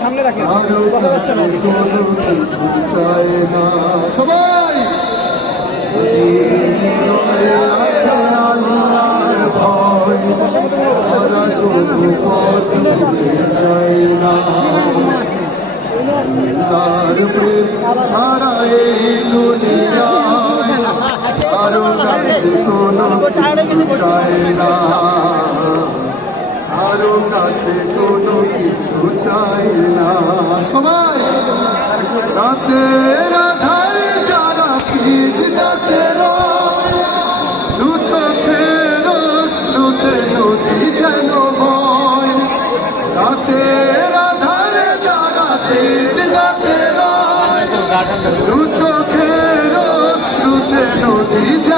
সামনে রাখেন কথা হচ্ছে না সবাই এই হৃদয়ে আছে আল্লাহর ভয় তারা কোনো পথ ভুলে যায় না আল্লাহর প্রেম ছাড়া এই দুনিয়ায় কারও কাছে কোনো চাই না। সবাই, রাতের আধারে যারা ফিরতে দু চোখের শ্রুতে নদী যেন বয় রাতের আধারে যারা ফিরতে দু চোখের শ্রুতে নদী যেন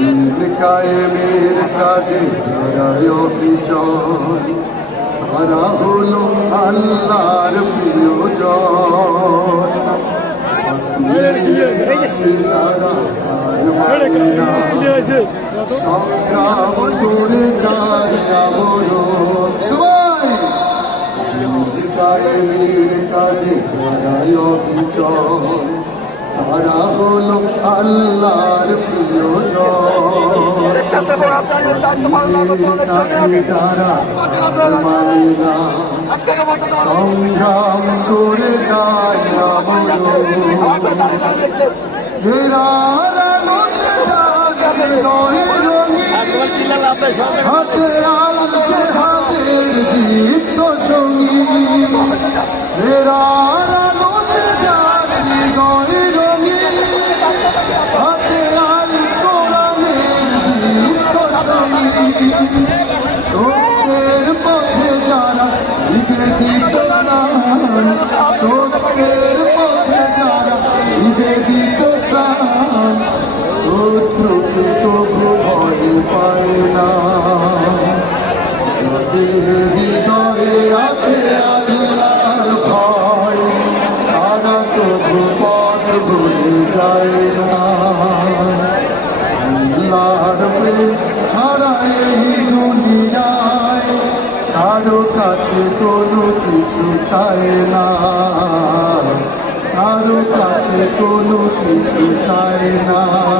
দিন কায়েমের কাজে যারা অবিচল তারা হলো আল্লাহর প্রিয়জন মানে সংগ্রাম করে যায় আমরণ সবাই কাজে যারাই অবিচল তারা হলো আল্লাহর সংগ্রাম করে যায় হাতে আলছে হাতের শত্রুকে তবু ভয় পায় না হৃদয়ে আছে আল্লাহর ভয় তারা তবু পথ ভুলে যায় না আল্লাহর প্রেম ছাড়া দুনিয়ায় কারও কাছে কোনো কিছু চায় না। কারও কাছে কোনো কিছু চায় না।